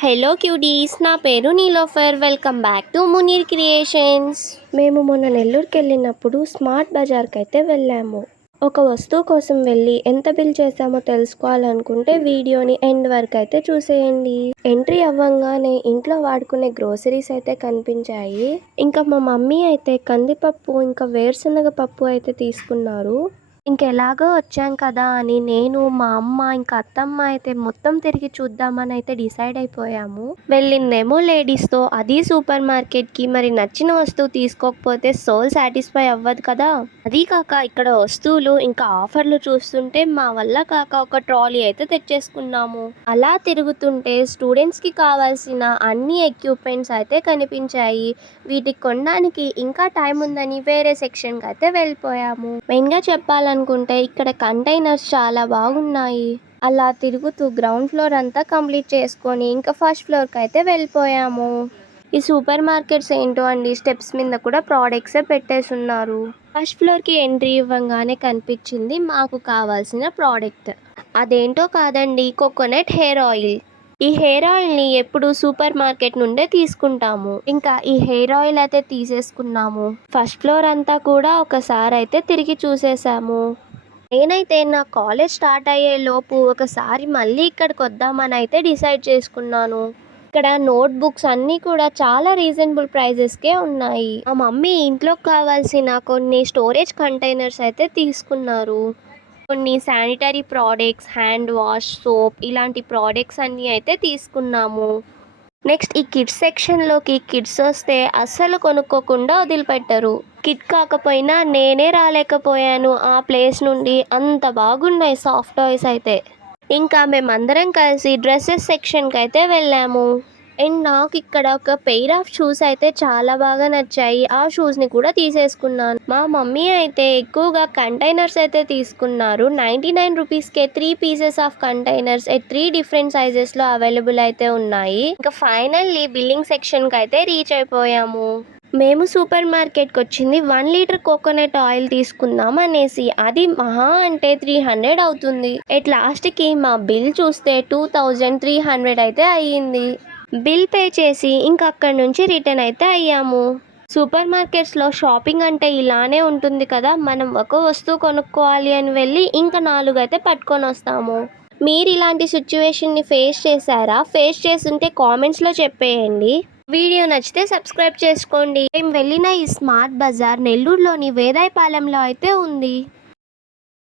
Hello క్యూడీస్, నా పేరు Niloufer. Welcome back to Munir creations. మేము మొన్న నెల్లూరుకి వెళ్ళినప్పుడు స్మార్ట్ బజార్కి అయితే వెళ్ళాము. ఒక వస్తువు కోసం వెళ్ళి ఎంత బిల్ చేసామో తెలుసుకోవాలనుకుంటే వీడియోని ఎండ్ వరకు అయితే చూసేయండి. ఎంట్రీ అవ్వంగానే ఇంట్లో వాడుకునే గ్రోసరీస్ అయితే కనిపించాయి. ఇంకా మా మమ్మీ అయితే కందిపప్పు ఇంకా వేరుశనగ పప్పు అయితే తీసుకున్నారు. ఇంకెలాగో వచ్చాం కదా అని నేను, మా అమ్మ ఇంకా అత్తమ్మ అయితే మొత్తం తిరిగి చూద్దామని అయితే డిసైడ్ అయిపోయాము. వెళ్ళిందేమో లేడీస్తో, అది సూపర్ మార్కెట్కి. మరి నచ్చిన వస్తువు తీసుకోకపోతే సోల్ సాటిస్ఫై అవ్వదు కదా. అది కాక ఇక్కడ వస్తువులు ఇంకా ఆఫర్లు చూస్తుంటే మా వల్ల కాక ఒక ట్రాలీ అయితే తెచ్చేసుకున్నాము. అలా తిరుగుతుంటే స్టూడెంట్స్కి కావాల్సిన అన్ని ఎక్విప్మెంట్స్ అయితే కనిపించాయి. వీటికి కొనడానికి ఇంకా టైం ఉందని వేరే సెక్షన్కి అయితే వెళ్ళిపోయాము. మెయిన్గా చెప్పాలనుకుంటే ఇక్కడ కంటైనర్స్ చాలా బాగున్నాయి. అలా తిరుగుతూ గ్రౌండ్ ఫ్లోర్ అంతా కంప్లీట్ చేసుకొని ఇంకా ఫస్ట్ ఫ్లోర్కి అయితే వెళ్ళిపోయాము. ఈ సూపర్ మార్కెట్స్ ఏంటో అండి, స్టెప్స్ మీద కూడా ప్రోడక్ట్సే పెట్టేసి ఉన్నారు. ఫస్ట్ ఫ్లోర్కి ఎంట్రీ ఇవ్వగానే కనిపించింది మాకు కావాల్సిన ప్రోడక్ట్. అదేంటో కాదండి, కోకోనట్ హెయిర్ ఆయిల్. ఈ హెయిర్ ఆయిల్ని ఎప్పుడు సూపర్ మార్కెట్ నుండే తీసుకుంటాము. ఇంకా ఈ హెయిర్ ఆయిల్ అయితే తీసేసుకున్నాము. ఫస్ట్ ఫ్లోర్ అంతా కూడా ఒకసారి అయితే తిరిగి చూసేసాము. నేనైతే నా కాలేజ్ స్టార్ట్ అయ్యే లోపు ఒకసారి మళ్ళీ ఇక్కడికి వద్దామని అయితే డిసైడ్ చేసుకున్నాను. ఇక్కడ నోట్ బుక్స్ అన్నీ కూడా చాలా రీజనబుల్ ప్రైజెస్కే ఉన్నాయి. మా మమ్మీ ఇంట్లోకి కావాల్సిన కొన్ని స్టోరేజ్ కంటైనర్స్ అయితే తీసుకున్నారు. కొన్ని sanitary products, hand wash, soap ఇలాంటి ప్రోడక్ట్స్ అన్నీ అయితే తీసుకున్నాము. నెక్స్ట్ ఈ కిడ్స్ సెక్షన్లోకి కిడ్స్ వస్తే అస్సలు కొనుక్కోకుండా వదిలిపెట్టరు. కిడ్ కాకపోయినా నేనే రాలేకపోయాను ఆ ప్లేస్ నుండి, అంత బాగున్నాయి సాఫ్ట్ టాయ్స్ అయితే. ఇంకా మేమందరం కలిసి డ్రెస్సెస్ సెక్షన్కి అయితే వెళ్ళాము. అండ్ నాకు ఇక్కడ ఒక పెయిర్ ఆఫ్ షూస్ అయితే చాలా బాగా నచ్చాయి. ఆ షూస్ని కూడా తీసేసుకున్నాను. మా మమ్మీ అయితే ఎక్కువగా కంటైనర్స్ అయితే తీసుకున్నారు. 99 రూపీస్కే 3 పీసెస్ ఆఫ్ కంటైనర్స్ 3 డిఫరెంట్ సైజెస్లో అవైలబుల్ అయితే ఉన్నాయి. ఇంకా ఫైనల్లీ బిల్లింగ్ సెక్షన్కి అయితే రీచ్ అయిపోయాము. మేము సూపర్ మార్కెట్కి వచ్చింది 1 లీటర్ కోకోనట్ ఆయిల్ తీసుకుందాం అనేసి. అది మహా అంటే 300 అవుతుంది. ఎట్ లాస్ట్కి మా బిల్ చూస్తే 2300 అయితే అయ్యింది. బిల్ పే చేసి ఇంకా అక్కడి నుంచి రిటర్న్ అయితే అయ్యాము. సూపర్ మార్కెట్స్లో షాపింగ్ అంటే ఇలానే ఉంటుంది కదా. మనం ఒక వస్తువు కొనుక్కోవాలి అని వెళ్ళి ఇంకా 4 అయితే పట్టుకొని వస్తాము. మీరు ఇలాంటి సిచ్యువేషన్ని ఫేస్ చేశారా? ఫేస్ చేస్తుంటే కామెంట్స్లో చెప్పేయండి. వీడియో నచ్చితే సబ్స్క్రైబ్ చేసుకోండి. మేము వెళ్ళిన ఈ స్మార్ట్ బజార్ నెల్లూరులోని వేదాయపాలెంలో అయితే ఉంది.